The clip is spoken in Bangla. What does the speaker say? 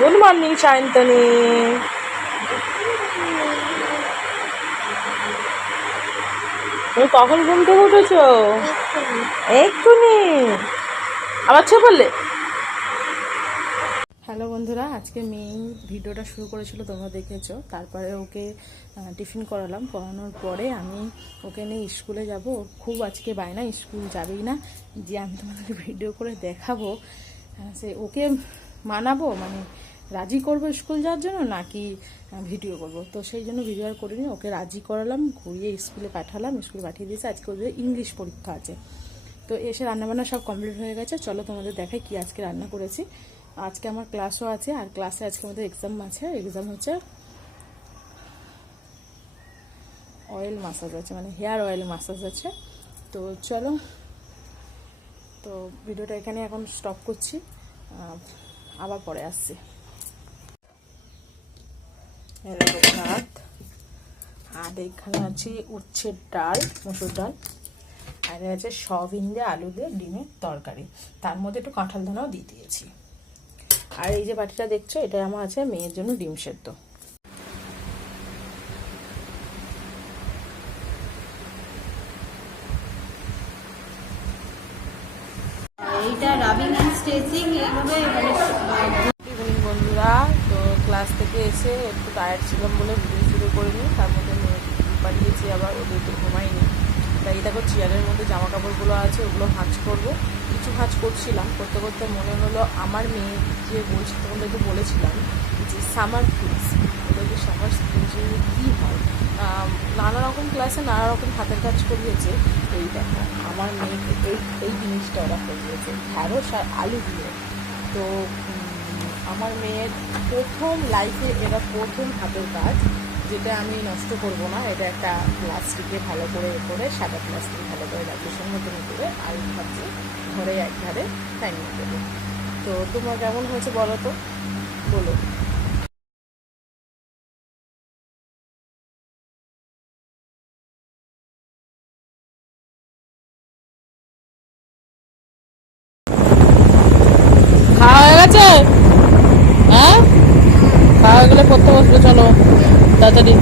গুড মর্নিং সায়ন্তনী তুমি কখন ঘুম থেকে উঠেছো? এক্ষুনি আবার ছো বললে হ্যালো বন্ধুরা, আজকে মেয়ে ভিডিওটা শুরু করেছিল, তোমরা দেখেছ। তারপরে ওকে টিফিন করালাম। করানোর পরে আমি ওকে নিয়ে স্কুলে যাব। খুব আজকে বায়না স্কুল যাবেই না। যে আমি তোমাদের ভিডিও করে দেখাবো সে ওকে মানাবো? মানে রাজি করব স্কুল যাওয়ার জন্য নাকি ভিডিও করব? তো সেই জন্য ভিডিও আর করিনি, ওকে রাজি করালাম, ঘুরিয়ে স্কুলে পাঠালাম স্কুলে পাঠিয়ে দিয়েছে, আজকে ওদের ইংলিশ পরীক্ষা আছে। তো এসে রান্নাবান্না সব কমপ্লিট হয়ে গেছে, চলো তোমাদের দেখাই কি আজকে রান্না করেছি। আজকে আমার ক্লাসও আছে, আর ক্লাসে আজকে আমাদের এক্সাম আছে এক্সাম হচ্ছে অয়েল মাসাজ আছে মানে হেয়ার অয়েল মাসাজ আছে। তো চলো, তো ভিডিওটা এখানে এখন স্টপ করছি আবার পরে আসছি। ভাত। আর এখানে আছে উচ্ছের ডাল, মুসুর ডাল। আর আছে সবিন দিয়ে আলু দিয়ে ডিমের তরকারি। তার মধ্যে একটু কাঁঠাল দানাও দিয়ে দিয়েছি। আর এই যে বাটিটা দেখছ, এটা আমার আছে মেয়ের জন্য ডিম সেদ্ধ। এইটা রাবিং স্ট্রেচিং এইভাবে মানে ক্লাস থেকে এসে একটু টায়ার্ড ছিলাম বলে ভিডিও শুরু করিনি। তার মধ্যে ঘুম আবার ওদের তো ঘুমাইনি। তাই দেখো চেয়ারের মধ্যে জামা কাপড়গুলো আছে, ওগুলো ভাঁজ করব। কিছু ভাঁজ করছিলাম, করতে করতে মনে হলো আমার মেয়ে যে বলছি, তোমাদেরকে বলেছিলাম যে সামার স্কিলস ওদেরকে সামার স্কিলস কী হয়? নানা রকম ক্লাসে নানা রকম হাতের কাজ করিয়েছে। এই দেখো, আমার মেয়েকে এই এই জিনিসটা ওরা করিয়েছে। ঢ্যাঁড়স আর আলু দিয়ে। তো আমার মেয়ের প্রথম লাইফে এটা প্রথম হাতের কাজ, যেটা আমি নষ্ট করব না, এটা একটা প্লাস্টিকে ভালো করে করে, সাদা প্লাস্টিক ভালো করে রাখি এ করে আর ভাবছি ঘরে একধারে টাইমিং দেবো তো তোমার কেমন হয়েছে বলো তো? বলো খাওয়া হয়ে গেছে হ্যাঁ খাওয়া হয়ে গেলে পড়তে বসবে চলো তাড়াতাড়ি।